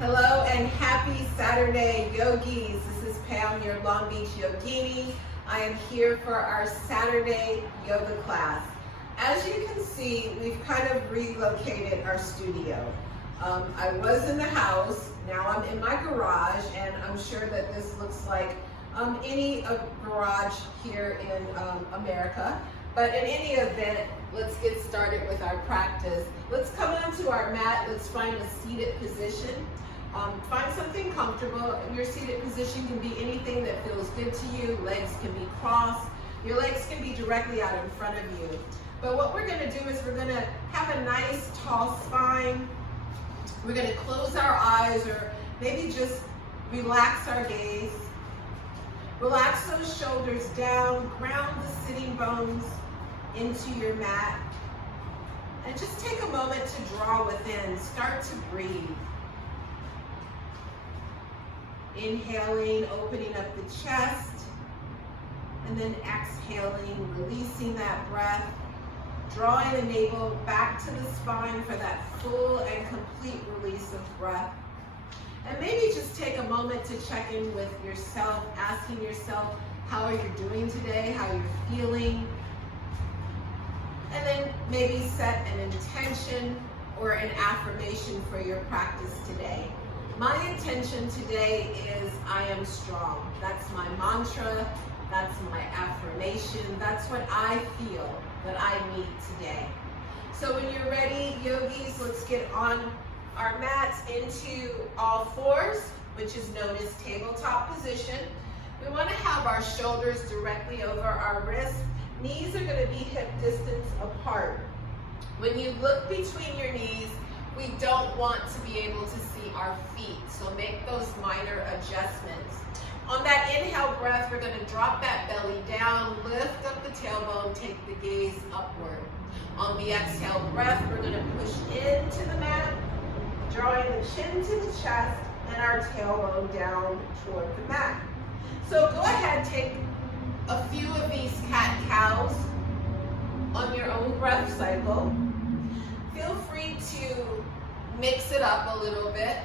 Hello and happy Saturday, yogis. This is Pam, your Long Beach yogini. I am here for our Saturday yoga class. As you can see, we've kind of relocated our studio. I was in the house, now I'm in my garage, and I'm sure that this looks like any garage here in America. But in any event, let's get started with our practice. Let's come onto our mat. Let's find a seated position. Find something comfortable. Your seated position can be anything that feels good to you. Legs can be crossed. Your legs can be directly out in front of you. But what we're going to do is we're going to have a nice tall spine. We're going to close our eyes or maybe just relax our gaze. Relax those shoulders down. Ground the sitting bones into your mat. And just take a moment to draw within. Start to breathe. Inhaling, opening up the chest, and then exhaling, releasing that breath, drawing the navel back to the spine for that full and complete release of breath. And maybe just take a moment to check in with yourself, asking yourself how you're doing today, how you're feeling, and then maybe set an intention or an affirmation for your practice today. My intention today is I am strong. That's my mantra, that's my affirmation, that's what I feel that I need today. So when you're ready, yogis, let's get on our mats into all fours, which is known as tabletop position. We want to have our shoulders directly over our wrists. Knees are going to be hip distance apart. When you look between your knees, we don't want to be able to see our feet, so make those minor adjustments. On that inhale breath, we're going to drop that belly down, lift up the tailbone, take the gaze upward. On the exhale breath, we're going to push into the mat, drawing the chin to the chest and our tailbone down toward the mat. So go ahead, take a few of these cat-cows on your own breath cycle. Feel free to mix it up a little bit.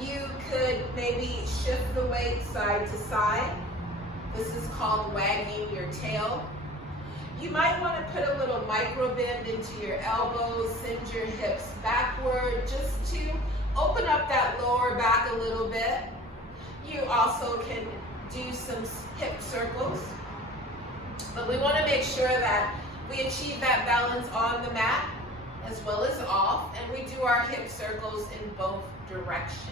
You could maybe shift the weight side to side. This is called wagging your tail. You might want to put a little micro bend into your elbows, send your hips backward just to open up that lower back a little bit. You also can do some hip circles, but we want to make sure that we achieve that balance on the mat as well as off, and we do our hip circles in both directions.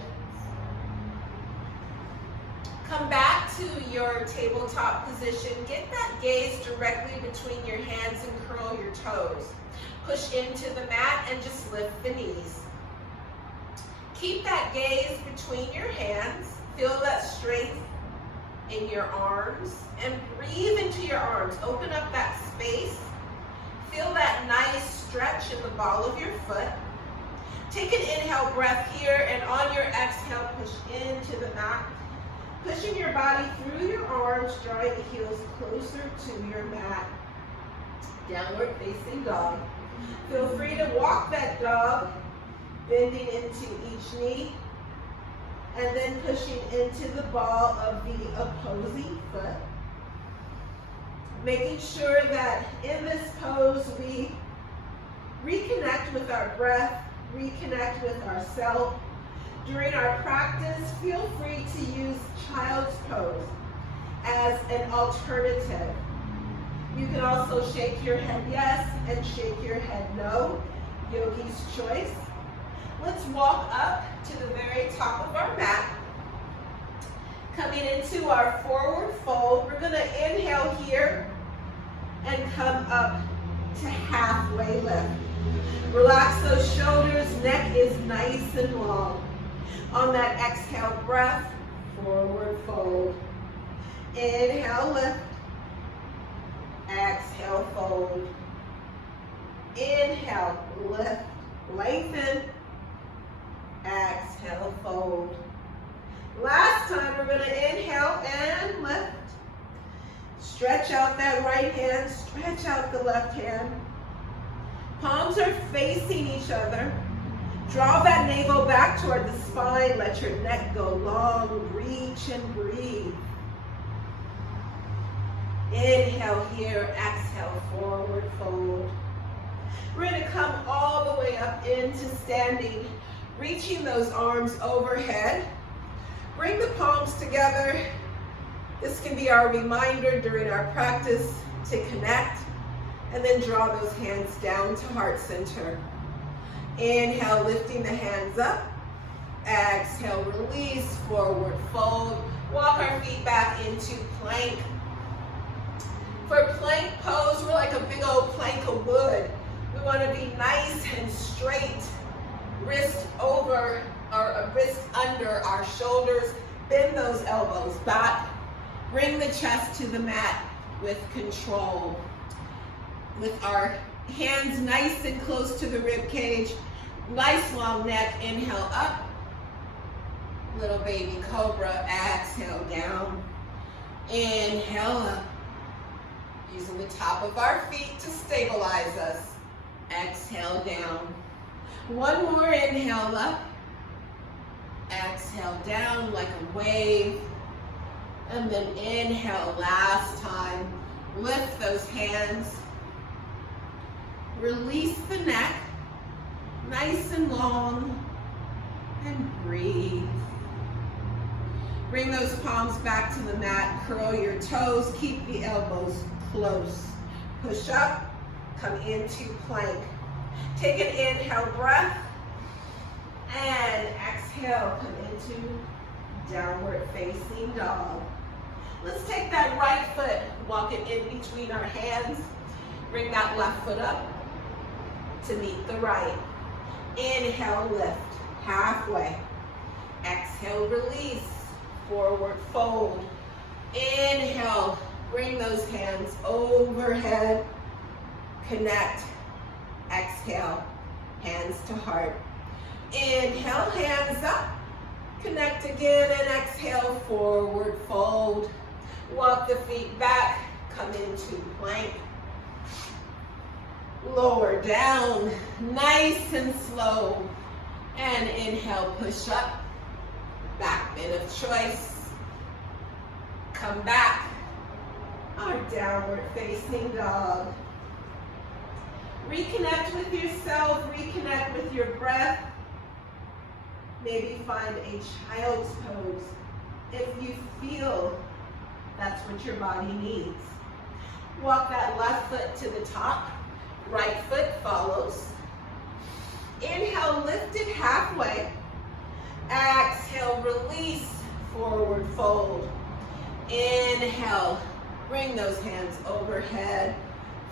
Come back to your tabletop position. Get that gaze directly between your hands and curl your toes. Push into the mat and just lift the knees. Keep that gaze between your hands. Feel that strength in your arms and breathe into your arms. Open up that space. Feel that nice stretch in the ball of your foot. Take an inhale breath here, and on your exhale, push into the mat. Pushing your body through your arms, drawing the heels closer to your mat. Downward facing dog. Feel free to walk that dog, bending into each knee, and then pushing into the ball of the opposing foot. Making sure that in this pose we reconnect with our breath, reconnect with ourselves. During our practice, feel free to use child's pose as an alternative. You can also shake your head yes and shake your head no, yogi's choice. Let's walk up to the very top of our mat. Coming into our forward fold, we're going to inhale here and come up to halfway lift. Relax those shoulders, neck is nice and long. On that exhale breath, forward fold. Inhale, lift. Exhale, fold. Inhale, lift, lengthen. Exhale, fold. Last time, we're going to inhale and lift. Stretch out that right hand, stretch out the left hand. Palms are facing each other. Draw that navel back toward the spine. Let your neck go long. Reach and breathe. Inhale here, exhale, forward fold. We're going to come all the way up into standing, reaching those arms overhead. Bring the palms together. This can be our reminder during our practice to connect, and then draw those hands down to heart center. Inhale, lifting the hands up. Exhale, release, forward fold. Walk our feet back into plank. For plank pose, we're like a big old plank of wood. We want to be nice and straight. Wrist over, or a wrist under our shoulders. Bend those elbows back. Bring the chest to the mat with control. With our hands nice and close to the rib cage. Nice long neck. Inhale up. Little baby cobra. Exhale down. Inhale up. Using the top of our feet to stabilize us. Exhale down. One more inhale up. Exhale down like a wave. And then inhale last time. Lift those hands. Release the neck. Nice and long. And breathe. Bring those palms back to the mat. Curl your toes. Keep the elbows close. Push up. Come into plank. Take an inhale breath. And exhale. Come into downward facing dog. Let's take that right foot. Walk it in between our hands. Bring that left foot up to meet the right. Inhale, lift. Halfway. Exhale, release. Forward fold. Inhale, bring those hands overhead. Connect. Exhale, hands to heart. Inhale, hands up. Connect again and exhale, forward fold. Walk the feet back, come into plank. Lower down, nice and slow. And inhale, push up. Back bend of choice. Come back. Our downward facing dog. Reconnect with yourself, reconnect with your breath. Maybe find a child's pose if you feel that's what your body needs. Walk that left foot to the top, right foot follows. Inhale, lift it halfway. Exhale, release, forward fold. Inhale, bring those hands overhead.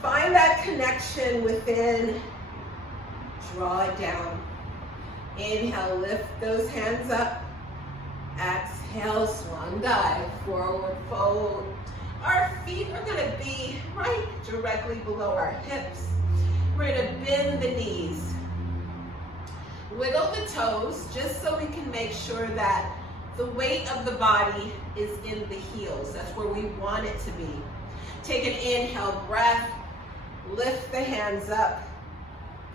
Find that connection within. Draw it down. Inhale, lift those hands up. Exhale, swan dive, forward fold. Our feet are going to be right directly below our hips. We're going to bend the knees. Wiggle the toes just so we can make sure that the weight of the body is in the heels. That's where we want it to be. Take an inhale breath. Lift the hands up.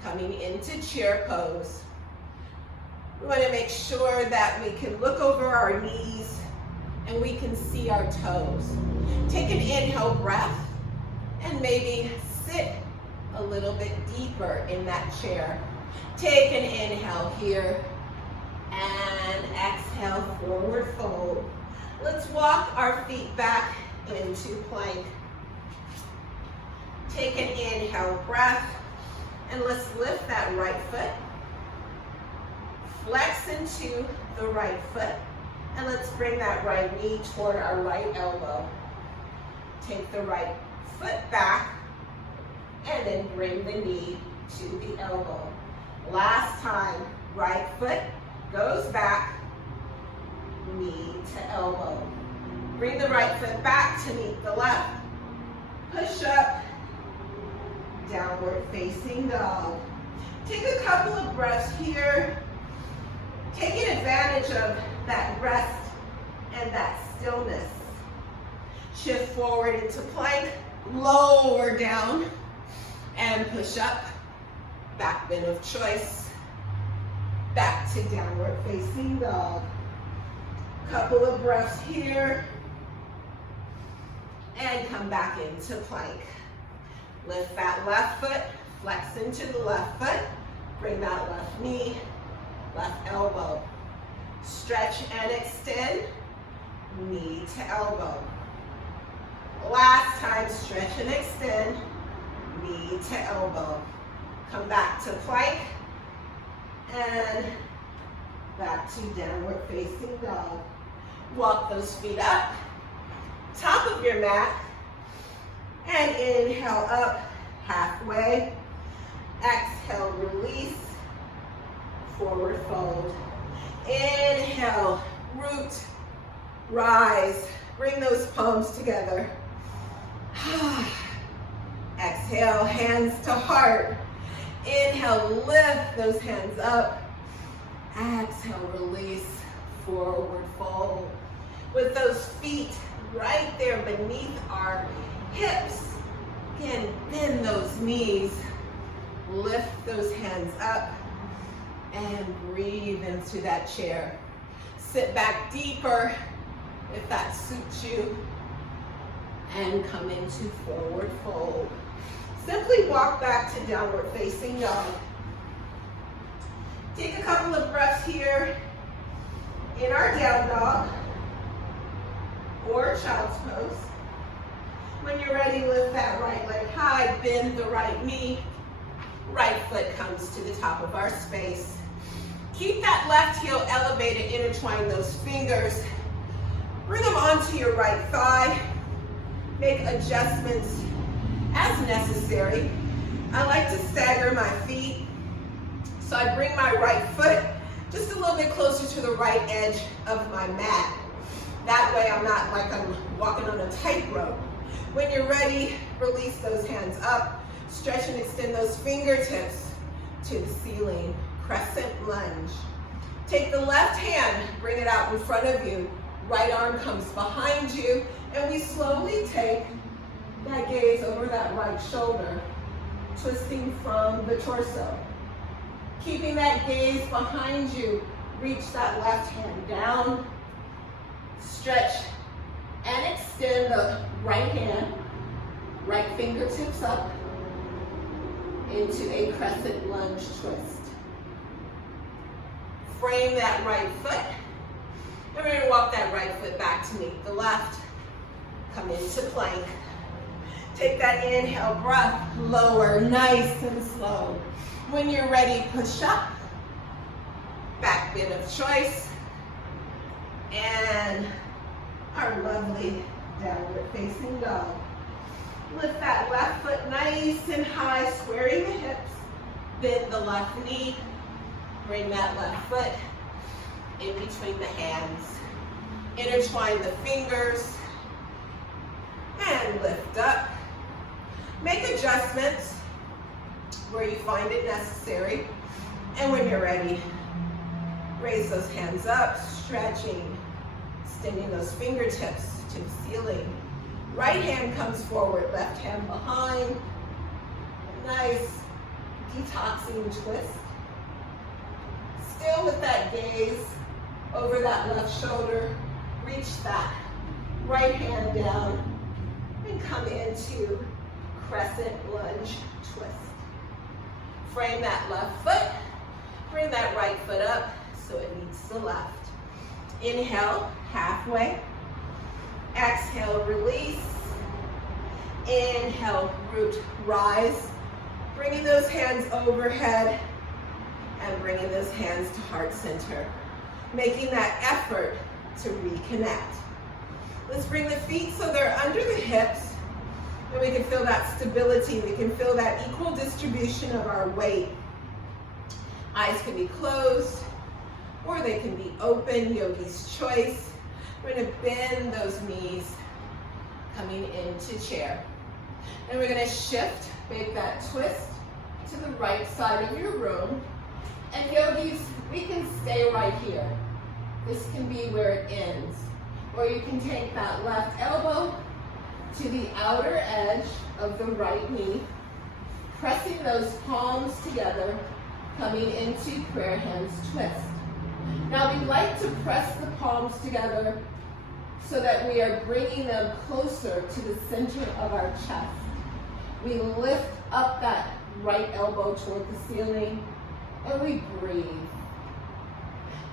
Coming into chair pose. We want to make sure that we can look over our knees and we can see our toes. Take an inhale breath and maybe sit a little bit deeper in that chair. Take an inhale here and exhale, forward fold. Let's walk our feet back into plank. Take an inhale breath and let's lift that right foot. Flex into the right foot and let's bring that right knee toward our right elbow. Take the right foot back and then bring the knee to the elbow. Last time, right foot goes back, knee to elbow. Bring the right foot back to meet the left. Push up, downward facing dog. Take a couple of breaths here. Taking advantage of that rest and that stillness. Shift forward into plank, lower down, and push up. Back bend of choice. Back to downward facing dog. Couple of breaths here. And come back into plank. Lift that left foot, flex into the left foot. Bring that left knee, left elbow. Stretch and extend, knee to elbow. Last time, stretch and extend, knee to elbow. Come back to plank and back to downward facing dog. Walk those feet up, top of your mat, and inhale up halfway. Exhale, release, forward fold. Inhale, root, rise. Bring those palms together. Exhale, hands to heart. Inhale, lift those hands up. Exhale, release, forward fold. With those feet right there beneath our hips. Again, bend those knees. Lift those hands up and breathe into that chair. Sit back deeper if that suits you and come into forward fold. Simply walk back to downward facing dog. Take a couple of breaths here in our down dog or child's pose. When you're ready, lift that right leg high, bend the right knee. Right foot comes to the top of our space. Keep that left heel elevated, intertwine those fingers. Bring them onto your right thigh. Make adjustments as necessary. I like to stagger my feet. So I bring my right foot just a little bit closer to the right edge of my mat. That way I'm not like I'm walking on a tightrope. When you're ready, release those hands up. Stretch and extend those fingertips to the ceiling. Crescent lunge. Take the left hand, bring it out in front of you. Right arm comes behind you, and we slowly take that gaze over that right shoulder, twisting from the torso. Keeping that gaze behind you, reach that left hand down. Stretch and extend the right hand, right fingertips up into a crescent lunge twist. Frame that right foot, and we're going to walk that right foot back to meet the left. Come into plank. Take that inhale breath, lower, nice and slow. When you're ready, push up, back bend of choice, and our lovely downward facing dog. Lift that left foot nice and high, squaring the hips. Bend the left knee. Bring that left foot in between the hands. Intertwine the fingers and lift up. Make adjustments where you find it necessary. And when you're ready, raise those hands up, stretching, extending those fingertips to the ceiling. Right hand comes forward, left hand behind. Nice detoxing twist. Still with that gaze over that left shoulder. Reach that right hand down and come into crescent lunge twist. Frame that left foot. Bring that right foot up so it meets the left. Inhale, halfway. Exhale, release. Inhale, root, rise. Bringing those hands overhead and bringing those hands to heart center. Making that effort to reconnect. Let's bring the feet so they're under the hips, and we can feel that stability. We can feel that equal distribution of our weight. Eyes can be closed, or they can be open, yogi's choice. We're gonna bend those knees, coming into chair. And we're gonna shift, make that twist to the right side of your room. And yogis, we can stay right here. This can be where it ends. Or you can take that left elbow to the outer edge of the right knee, pressing those palms together Coming into prayer hands twist. Now we like to press the palms together so that we are bringing them closer to the center of our chest. We lift up that right elbow toward the ceiling and we breathe.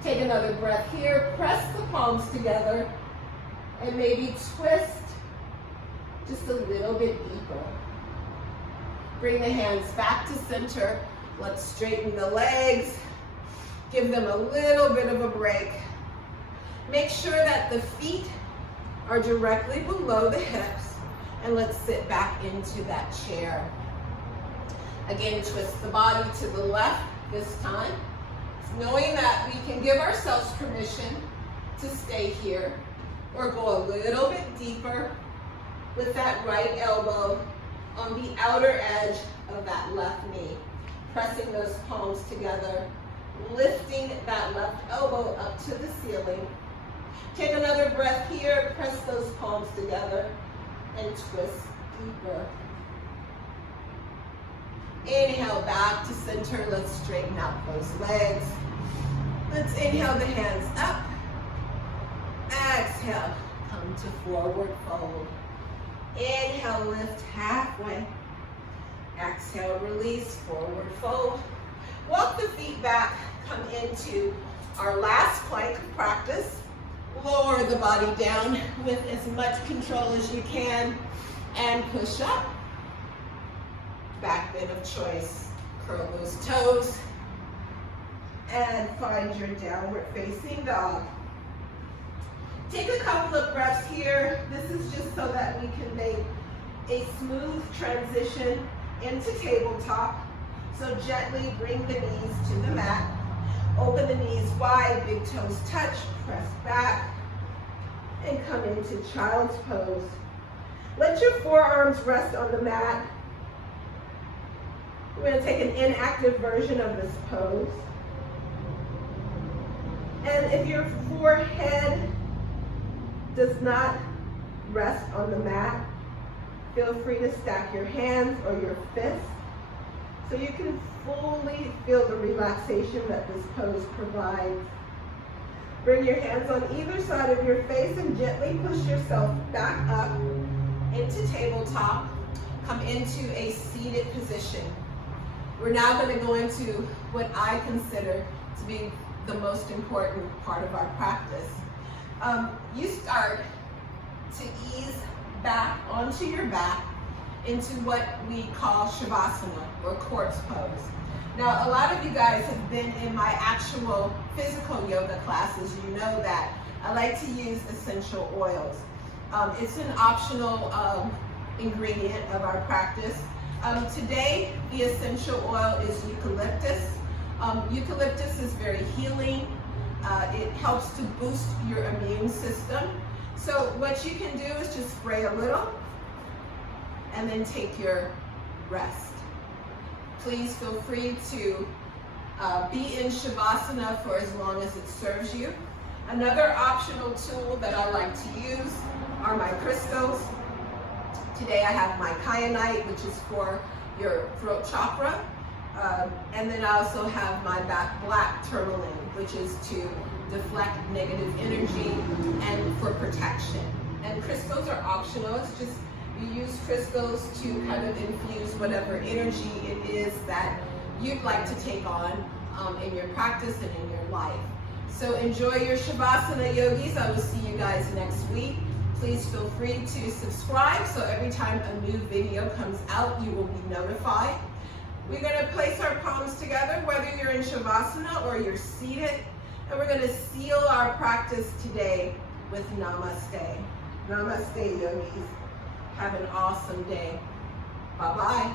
Take another breath here, press the palms together and maybe twist just a little bit deeper. Bring the hands back to center. Let's straighten the legs. Give them a little bit of a break. Make sure that the feet are directly below the hips, and let's sit back into that chair. Again, twist the body to the left this time, knowing that we can give ourselves permission to stay here or go a little bit deeper with that right elbow on the outer edge of that left knee. Pressing those palms together, lifting that left elbow up to the ceiling. Take another breath here, press those palms together, and twist deeper. Inhale back to center, let's straighten out those legs. Let's inhale the hands up. Exhale, come to forward fold. Inhale, lift halfway. Exhale, release, forward fold. Walk the feet back, come into our last plank of practice. Lower the body down with as much control as you can and push up. Back bend of choice. Curl those toes and find your downward facing dog. Take a couple of breaths here. This is just so that we can make a smooth transition into tabletop. So gently bring the knees to the mat. Open the knees wide, big toes touch, press back, and come into child's pose. Let your forearms rest on the mat. We're going to take an inactive version of this pose. And if your forehead does not rest on the mat, feel free to stack your hands or your fists so you can fully feel the relaxation that this pose provides. Bring your hands on either side of your face and gently push yourself back up into tabletop. Come into a seated position. We're now going to go into what I consider to be the most important part of our practice. You start to ease back onto your back into what we call Shavasana or corpse pose. Now, a lot of you guys have been in my actual physical yoga classes. You know that I like to use essential oils. It's an optional ingredient of our practice. Today, the essential oil is eucalyptus. Eucalyptus is very healing. It helps to boost your immune system. So what you can do is just spray a little and then take your rest. Please feel free to be in Shavasana for as long as it serves you. Another optional tool that I like to use are my crystals. Today I have my kyanite, which is for your throat chakra. And then I also have my black tourmaline, which is to deflect negative energy and for protection. And crystals are optional. It's just you use crystals to kind of infuse whatever energy it is that you'd like to take on in your practice and in your life. So enjoy your Shavasana, yogis. I will see you guys next week. Please feel free to subscribe so every time a new video comes out, you will be notified. We're going to place our palms together, whether you're in Shavasana or you're seated, and we're going to seal our practice today with Namaste. Namaste, yogis. Have an awesome day. Bye-bye.